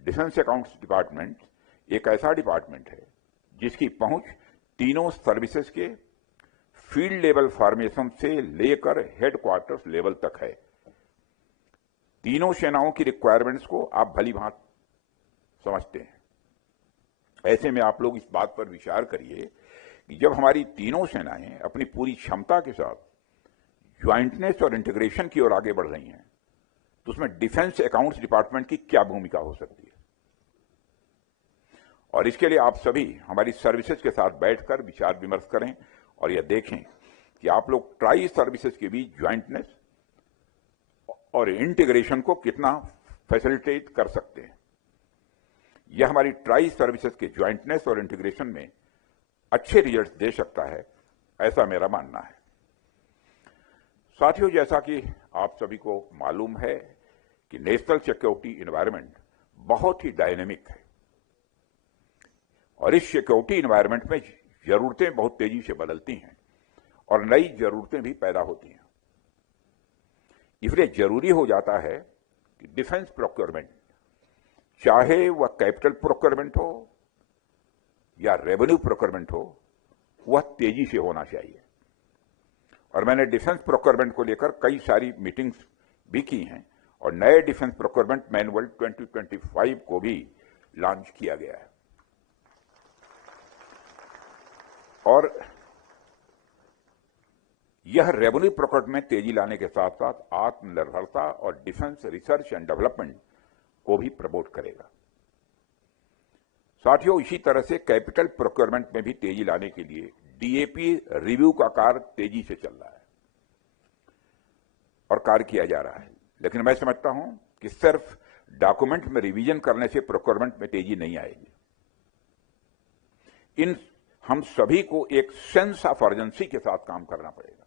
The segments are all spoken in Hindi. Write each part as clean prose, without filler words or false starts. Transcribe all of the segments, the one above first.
डिफेंस अकाउंट्स डिपार्टमेंट एक ऐसा डिपार्टमेंट है जिसकी पहुंच तीनों सर्विसेज के फील्ड लेवल फॉर्मेशन से लेकर हेडक्वार्टर्स लेवल तक है। तीनों सेनाओं की रिक्वायरमेंट्स को आप भली भांति समझते हैं। ऐसे में आप लोग इस बात पर विचार करिए कि जब हमारी तीनों सेनाएं अपनी पूरी क्षमता के साथ ज्वाइंटनेस और इंटीग्रेशन की ओर आगे बढ़ रही हैं, तो उसमें डिफेंस अकाउंट्स डिपार्टमेंट की क्या भूमिका हो सकती है। और इसके लिए आप सभी हमारी सर्विसेज के साथ बैठकर विचार विमर्श करें और यह देखें कि आप लोग ट्राई सर्विसेज के बीच ज्वाइंटनेस और इंटीग्रेशन को कितना फैसिलिटेट कर सकते हैं। यह हमारी ट्राई सर्विसेज के ज्वाइंटनेस और इंटीग्रेशन में अच्छे रिजल्ट दे सकता है, ऐसा मेरा मानना है। साथियों, जैसा कि आप सभी को मालूम है कि नेशनल सिक्योरिटी एनवायरनमेंट बहुत ही डायनेमिक है और इस सिक्योरिटी एनवायरनमेंट में जरूरतें बहुत तेजी से बदलती हैं और नई जरूरतें भी पैदा होती हैं। इसलिए जरूरी हो जाता है कि डिफेंस प्रोक्योरमेंट, चाहे वह कैपिटल प्रोक्योरमेंट हो या रेवेन्यू प्रोक्योरमेंट हो, वह तेजी से होना चाहिए। और मैंने डिफेंस प्रोक्योरमेंट को लेकर कई सारी मीटिंग्स भी की हैं और नए डिफेंस प्रोक्योरमेंट मैनुअल 2025 को भी लॉन्च किया गया है। और यह रेवेन्यू प्रोक्योरमेंट में तेजी लाने के साथ साथ आत्मनिर्भरता और डिफेंस रिसर्च एंड डेवलपमेंट को भी प्रमोट करेगा। साथियों, इसी तरह से कैपिटल प्रोक्योरमेंट में भी तेजी लाने के लिए डीएपी रिव्यू का कार्य तेजी से चल रहा है और कार्य किया जा रहा है। लेकिन मैं समझता हूं कि सिर्फ डॉक्यूमेंट में रिवीजन करने से प्रोक्योरमेंट में तेजी नहीं आएगी। इन हम सभी को एक सेंस ऑफ अर्जेंसी के साथ काम करना पड़ेगा।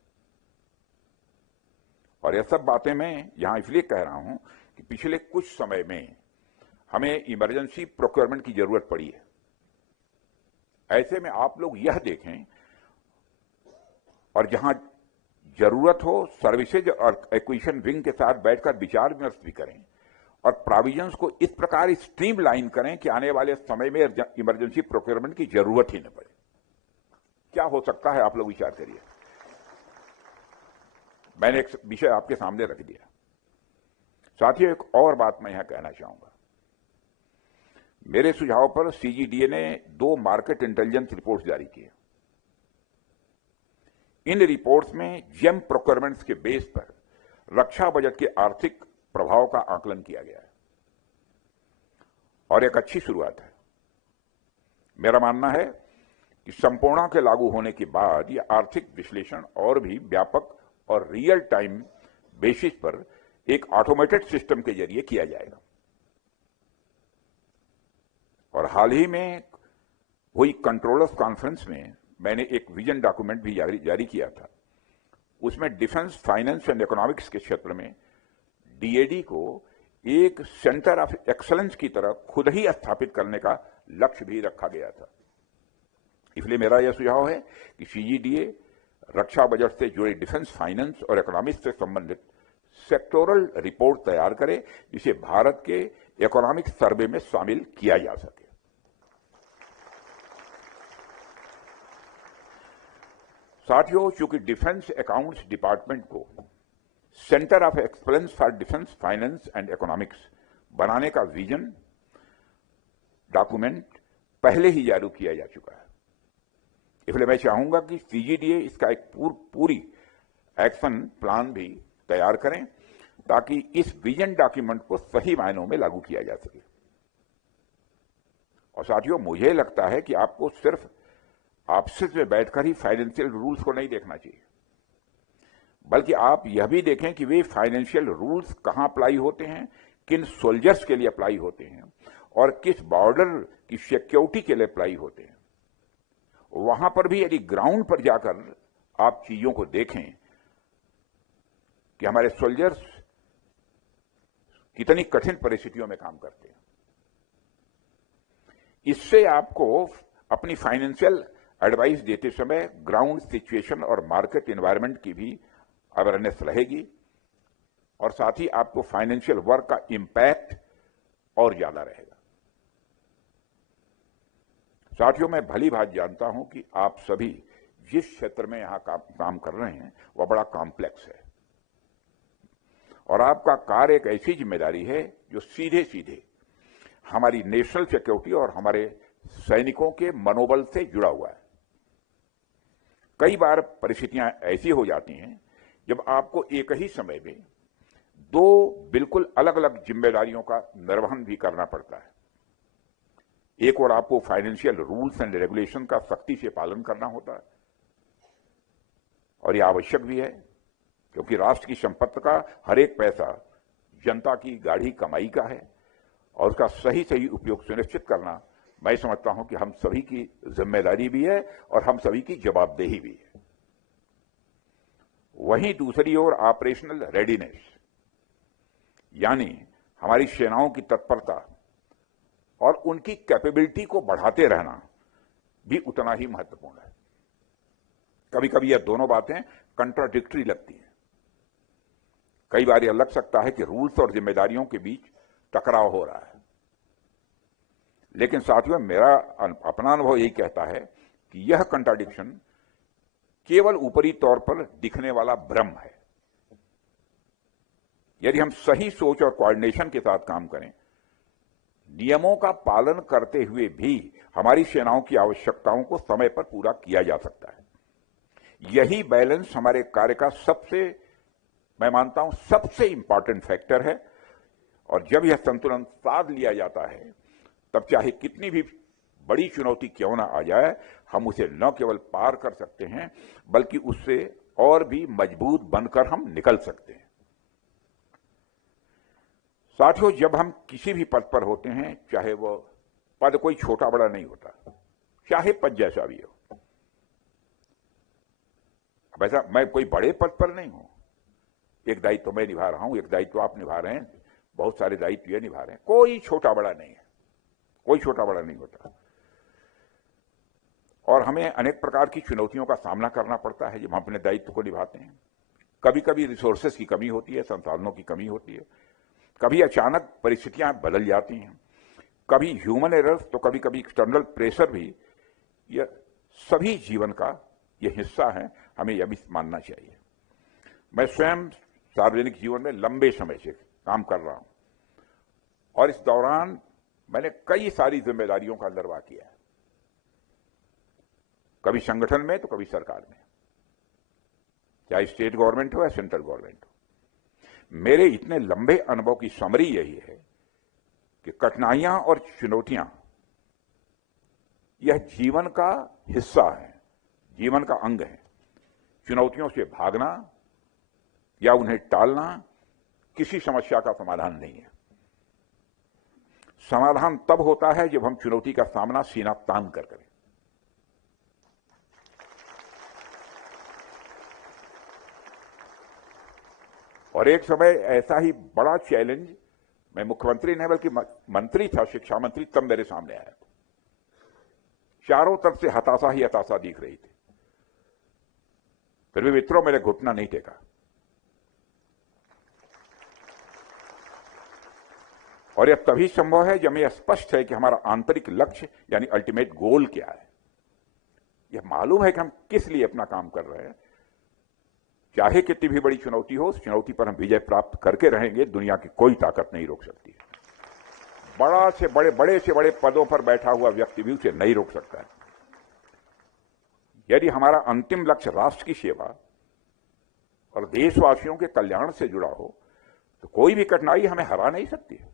और यह सब बातें मैं यहां इसलिए कह रहा हूं कि पिछले कुछ समय में हमें इमरजेंसी प्रोक्योरमेंट की जरूरत पड़ी है। ऐसे में आप लोग यह देखें और जहां जरूरत हो सर्विसेज और एक्विजिशन विंग के साथ बैठकर विचार विमर्श भी करें और प्रोविजंस को इस प्रकार स्ट्रीमलाइन करें कि आने वाले समय में इमरजेंसी प्रोक्योरमेंट की जरूरत ही न पड़े। क्या हो सकता है, आप लोग विचार करिए। मैंने एक विषय आपके सामने रख दिया। साथियों, एक और बात मैं यहां कहना चाहूंगा। मेरे सुझाव पर सीजीडीए ने 2 मार्केट इंटेलिजेंस रिपोर्ट्स जारी की। इन रिपोर्ट्स में जेम प्रोक्योरमेंट्स के बेस पर रक्षा बजट के आर्थिक प्रभाव का आकलन किया गया है और एक अच्छी शुरुआत है। मेरा मानना है कि संपूर्णा के लागू होने के बाद यह आर्थिक विश्लेषण और भी व्यापक और रियल टाइम बेसिस पर एक ऑटोमेटेड सिस्टम के जरिए किया जाएगा। और हाल ही में हुई कंट्रोलर्स कॉन्फ्रेंस में मैंने एक विजन डॉक्यूमेंट भी जारी किया था। उसमें डिफेंस, फाइनेंस एंड इकोनॉमिक्स के क्षेत्र में डीएडी को एक सेंटर ऑफ एक्सलेंस की तरह खुद ही स्थापित करने का लक्ष्य भी रखा गया था। इसलिए मेरा यह सुझाव है कि सीजीडीए रक्षा बजट से जुड़े डिफेंस, फाइनेंस और इकोनॉमिक्स से संबंधित सेक्टोरल रिपोर्ट तैयार करे, जिसे भारत के इकोनॉमिक सर्वे में शामिल किया जा सके। साथियों, चूंकि डिफेंस अकाउंट्स डिपार्टमेंट को centre of excellence for defence, finance and economics बनाने का विजन डॉक्यूमेंट पहले ही जारी किया जा चुका है, इसलिए मैं चाहूंगा कि सीजीडीए इसका एक पूरी एक्शन प्लान भी तैयार करें ताकि इस विजन डॉक्यूमेंट को सही मायनों में लागू किया जा सके। और साथियों, मुझे लगता है कि आपको सिर्फ ऑफिस में बैठकर ही फाइनेंशियल रूल्स को नहीं देखना चाहिए, बल्कि आप यह भी देखें कि वे फाइनेंशियल रूल्स कहां अप्लाई होते हैं, किन सोल्जर्स के लिए अप्लाई होते हैं और किस बॉर्डर की सिक्योरिटी के लिए अप्लाई होते हैं। वहां पर भी यदि ग्राउंड पर जाकर आप चीजों को देखें कि हमारे सोल्जर्स कितनी कठिन परिस्थितियों में काम करते हैं, इससे आपको अपनी फाइनेंशियल एडवाइस देते समय ग्राउंड सिचुएशन और मार्केट एनवायरनमेंट की भी अवेयरनेस रहेगी और साथ ही आपको फाइनेंशियल वर्क का इंपैक्ट और ज्यादा रहेगा। साथियों, मैं भली भांति जानता हूं कि आप सभी जिस क्षेत्र में यहां काम कर रहे हैं वह बड़ा कॉम्प्लेक्स है और आपका कार्य एक ऐसी जिम्मेदारी है जो सीधे सीधे हमारी नेशनल सिक्योरिटी और हमारे सैनिकों के मनोबल से जुड़ा हुआ है। कई बार परिस्थितियां ऐसी हो जाती हैं जब आपको एक ही समय में दो बिल्कुल अलग अलग जिम्मेदारियों का निर्वहन भी करना पड़ता है। एक और आपको फाइनेंशियल रूल्स एंड रेगुलेशन का सख्ती से पालन करना होता है और यह आवश्यक भी है, क्योंकि राष्ट्र की संपत्ति का हर एक पैसा जनता की गाढ़ी कमाई का है और उसका सही सही उपयोग सुनिश्चित करना मैं समझता हूं कि हम सभी की जिम्मेदारी भी है और हम सभी की जवाबदेही भी है। वहीं दूसरी ओर ऑपरेशनल रेडीनेस, यानी हमारी सेनाओं की तत्परता और उनकी कैपेबिलिटी को बढ़ाते रहना भी उतना ही महत्वपूर्ण है। कभी कभी यह दोनों बातें कंट्राडिक्टरी लगती हैं। कई बार यह लग सकता है कि रूल्स और जिम्मेदारियों के बीच टकराव हो रहा है, लेकिन साथियों, मेरा अपना अनुभव यही कहता है कि यह कंट्राडिक्शन केवल ऊपरी तौर पर दिखने वाला भ्रम है। यदि हम सही सोच और कोऑर्डिनेशन के साथ काम करें, नियमों का पालन करते हुए भी हमारी सेनाओं की आवश्यकताओं को समय पर पूरा किया जा सकता है। यही बैलेंस हमारे कार्य का सबसे, मैं मानता हूं, सबसे इंपॉर्टेंट फैक्टर है और जब यह संतुलन साध लिया जाता है तब चाहे कितनी भी बड़ी चुनौती क्यों ना आ जाए, हम उसे न केवल पार कर सकते हैं बल्कि उससे और भी मजबूत बनकर हम निकल सकते हैं। साथियों, जब हम किसी भी पद पर होते हैं, चाहे वो पद कोई छोटा बड़ा नहीं होता, चाहे पद जैसा भी हो। वैसा मैं कोई बड़े पद पर नहीं हूं, एक दायित्व मैं निभा रहा हूं, एक दायित्व आप निभा रहे हैं, बहुत सारे दायित्व ये निभा रहे हैं। कोई छोटा बड़ा नहीं है, कोई छोटा बड़ा नहीं होता और हमें अनेक प्रकार की चुनौतियों का सामना करना पड़ता है जब हम अपने दायित्व को निभाते हैं। कभी कभी रिसोर्सेस की कमी होती है, संसाधनों की कमी होती है, कभी अचानक परिस्थितियां बदल जाती हैं, कभी ह्यूमन एरर्स, तो कभी कभी एक्सटर्नल प्रेशर भी। यह सभी जीवन का यह हिस्सा है, हमें यह भी मानना चाहिए। मैं स्वयं सार्वजनिक जीवन में लंबे समय से काम कर रहा हूं और इस दौरान मैंने कई सारी जिम्मेदारियों का निर्वाह किया है, कभी संगठन में तो कभी सरकार में, चाहे स्टेट गवर्नमेंट हो या सेंट्रल गवर्नमेंट हो। मेरे इतने लंबे अनुभव की समरी यही है कि कठिनाइयां और चुनौतियां यह जीवन का हिस्सा है, जीवन का अंग है। चुनौतियों से भागना या उन्हें टालना किसी समस्या का समाधान नहीं है। समाधान तब होता है जब हम चुनौती का सामना सीना तान कर करें। और एक समय ऐसा ही बड़ा चैलेंज, मैं मुख्यमंत्री नहीं बल्कि मंत्री था, शिक्षा मंत्री, तब मेरे सामने आया। चारों तरफ से हताशा ही हताशा दिख रही थी, फिर भी मित्रों मेरे घुटना नहीं टेका और यह तभी संभव है जब हमें स्पष्ट है कि हमारा आंतरिक लक्ष्य यानी अल्टीमेट गोल क्या है। यह मालूम है कि हम किस लिए अपना काम कर रहे हैं। चाहे कितनी भी बड़ी चुनौती हो, उस चुनौती पर हम विजय प्राप्त करके रहेंगे, दुनिया की कोई ताकत नहीं रोक सकती। बड़े से बड़े पदों पर बैठा हुआ व्यक्ति भी उसे नहीं रोक सकता है। यदि हमारा अंतिम लक्ष्य राष्ट्र की सेवा और देशवासियों के कल्याण से जुड़ा हो तो कोई भी कठिनाई हमें हरा नहीं सकती है।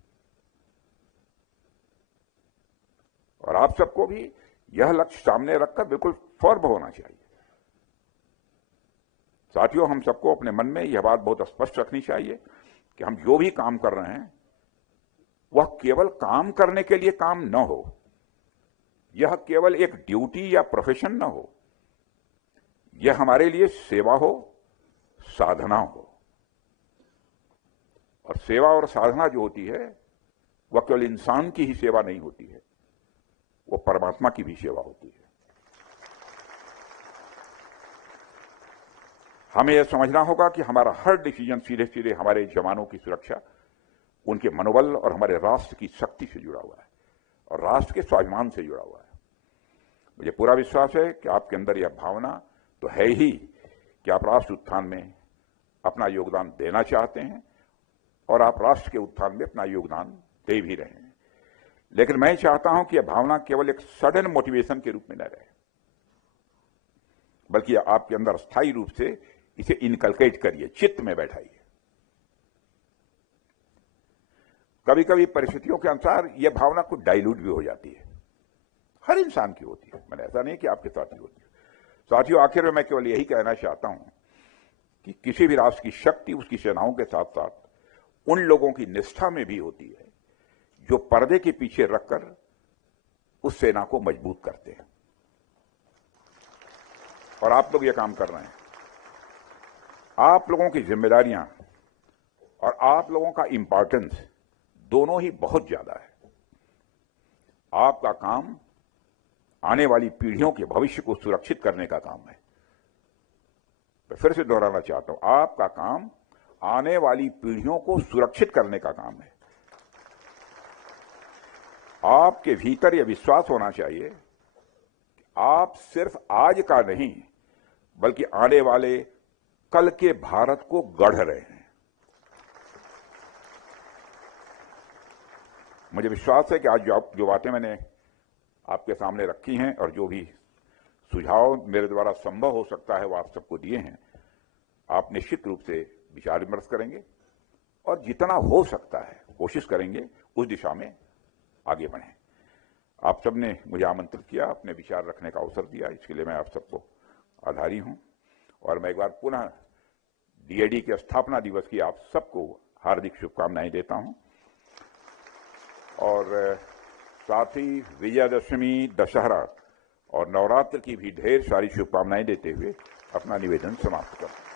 और आप सबको भी यह लक्ष्य सामने रखकर बिल्कुल फर्म होना चाहिए। साथियों, हम सबको अपने मन में यह बात बहुत स्पष्ट रखनी चाहिए कि हम जो भी काम कर रहे हैं वह केवल काम करने के लिए काम न हो, यह केवल एक ड्यूटी या प्रोफेशन न हो, यह हमारे लिए सेवा हो, साधना हो। और सेवा और साधना जो होती है वह केवल इंसान की ही सेवा नहीं होती है, वो परमात्मा की भी सेवा होती है। हमें यह समझना होगा कि हमारा हर डिसीजन सीधे सीधे हमारे जवानों की सुरक्षा, उनके मनोबल और हमारे राष्ट्र की शक्ति से जुड़ा हुआ है और राष्ट्र के स्वाभिमान से जुड़ा हुआ है। मुझे पूरा विश्वास है कि आपके अंदर यह भावना तो है ही कि आप राष्ट्र उत्थान में अपना योगदान देना चाहते हैं और आप राष्ट्र के उत्थान में अपना योगदान दे भी रहे हैं। लेकिन मैं चाहता हूं कि यह भावना केवल एक सडन मोटिवेशन के रूप में न रहे, बल्कि आपके अंदर स्थायी रूप से इसे इनकलकेट करिए, चित्त में बैठाइए। कभी कभी परिस्थितियों के अनुसार यह भावना कुछ डाइल्यूट भी हो जाती है, हर इंसान की होती है, मैंने ऐसा नहीं कि आपके साथ ही होती है। साथियों, आखिर में मैं केवल यही कहना चाहता हूं कि किसी भी राष्ट्र की शक्ति उसकी सेनाओं के साथ साथ उन लोगों की निष्ठा में भी होती है जो पर्दे के पीछे रखकर उस सेना को मजबूत करते हैं, और आप लोग ये काम कर रहे हैं। आप लोगों की जिम्मेदारियां और आप लोगों का इंपॉर्टेंस दोनों ही बहुत ज्यादा है। आपका काम आने वाली पीढ़ियों के भविष्य को सुरक्षित करने का काम है। मैं फिर से दोहराना चाहता हूं, आपका काम आने वाली पीढ़ियों को सुरक्षित करने का काम है। आपके भीतर यह विश्वास होना चाहिए कि आप सिर्फ आज का नहीं बल्कि आने वाले कल के भारत को गढ़ रहे हैं। मुझे विश्वास है कि आज जो बातें मैंने आपके सामने रखी हैं और जो भी सुझाव मेरे द्वारा संभव हो सकता है वो आप सबको दिए हैं, आप निश्चित रूप से विचार विमर्श करेंगे और जितना हो सकता है कोशिश करेंगे उस दिशा में आगे बढ़ें। आप सबने मुझे आमंत्रित किया, अपने विचार रखने का अवसर दिया, इसके लिए मैं आप सबको आभारी हूं। और मैं एक बार पुनः डीएडी के स्थापना दिवस की आप सबको हार्दिक शुभकामनाएं देता हूं, और साथ ही विजयादशमी, दशहरा और नवरात्र की भी ढेर सारी शुभकामनाएं देते हुए अपना निवेदन समाप्त करता हूं।